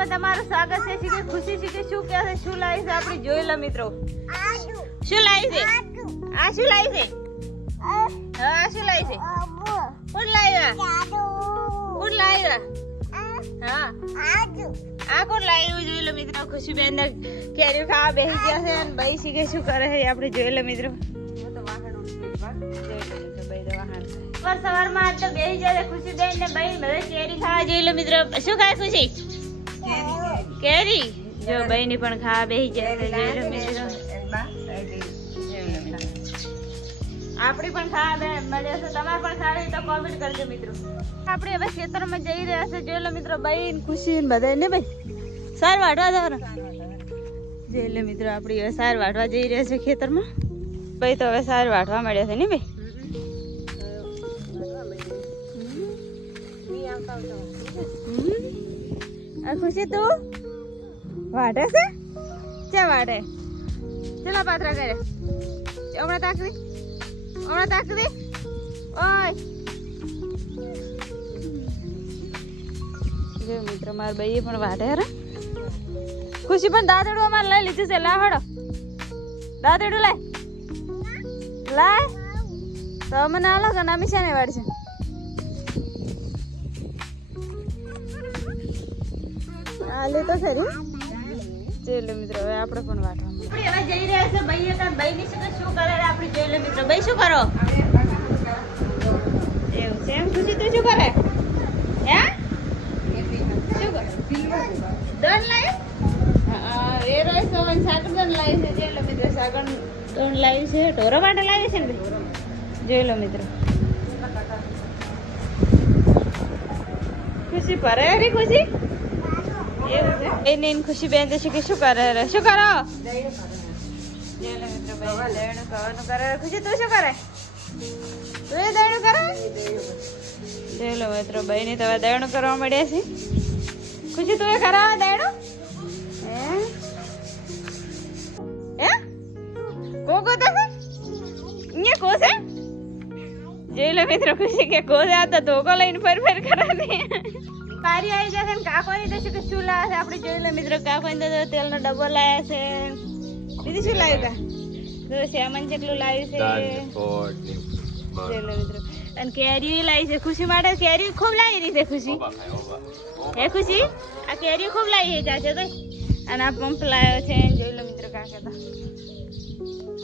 વિડીયોમાં તમારું સ્વાગત છે. શીખે, ખુશી શીખે, શું કહે છે, શું લાવી છે આપણી જોઈ લો મિત્રો. શું લાવી છે? આ શું લાવી છે? હા, શું લાવી છે? કોણ લાવ્યા? કોણ લાવ્યા? હા. આ કોણ લાવ્યું જોઈ લો મિત્રો? ખુશીબેન ને કેરી ખાવા બેસી ગયા છે અને ભાઈ શીખે, શું કરે છે આપણે જોઈ લો મિત્રો? સવાર સવારમાં તો બેસી જાય ખુશીબેન ને ભાઈ, બધા કેરી ખાવા જોઈ લો મિત્રો. શું ખાય ખુશી? કેરી જો બહેની પણ ખાવા બેસી જાય મિત્રો આપણી પણ ખાવા બે મળે છે તમારે પણ ખાવી તો કોમેન્ટ કરજો મિત્રો આપણે હવે ખેતરમાં જઈ રહ્યા છે જોઈ લો મિત્રો બહેન ખુશી બધા ને ભાઈ સાર વાઢવા જવાનું જોઈ લો મિત્રો આપણે હવે સાર વાઢવા જઈ રહ્યા છે ખેતરમાં ભાઈ તો હવે સાર વાઢવા મળ્યા છે ને ભાઈ હમ? ખુશી તું? વાટે છે? ચા વાટે ચલા પાત્રા કરે હમણાં તાકવી. હમણાં તાકવી. ઓય. જો મિત્ર, મારા ભાઈએ પણ વાટે રે ખુશી પણ દાદડું અમારે લઈ લીધું છે. લા હડો દાદડું લાય લાય. તો અમે ના લો કે નામી છે ને વાડ આલે તો ખરી. ચાલો મિત્રો હવે આપણે પણ વાટવા આપણે હવે જઈ રહ્યા છે ભાઈ હતા ભાઈ ની શું શું કરે આપણે જોઈ લે મિત્રો. ભાઈ શું કરો? એવું છે? એમ ખુશી તું શું કરે? હે? શું કરે? દોન લાય? એ રોય સવન સાગર દોન લાય છે. જોઈ લો મિત્રો સાગર દોન લાય છે. ઢોરો માટે લાય છે ને જોઈ લો મિત્રો. ખુશી ભરે હરી ખુશી? એને ખુશી બેન છે કે શું કરે શું કરો કરે ખુશી તું શું કરે? તું દયણું કરે? જોઈ લો મિત્રો ભાઈ ની તો હવે દયણું કરવા મળ્યા છે. ખુશી, તું એ કરાવે દયણું હે? કોકો તો અહીંયા કો જોઈ મિત્રો ખુશી કે કો છે તો ધોકો લઈને ફર ફર કરવાની. પારી આવી જશે ને કાકો ની તો શું કે શું લાવે છે? આપણે જોઈ લો મિત્રો કાકો ની તો તેલનો ડબ્બો લાવ્યા છે. દીદી શું લાવ્યું કા શ્યામન જેટલું લાવ્યું છે. જોઈ મિત્રો. અને કેરી લાવી છે. ખુશી માટે કેરી ખૂબ લાવી રહી છે ખુશી. હે ખુશી? આ કેરી ખૂબ લાવી છે ચાચા તો. અને આ પંપ લાવ્યો છે જોઈ લો મિત્રો કાકા તો.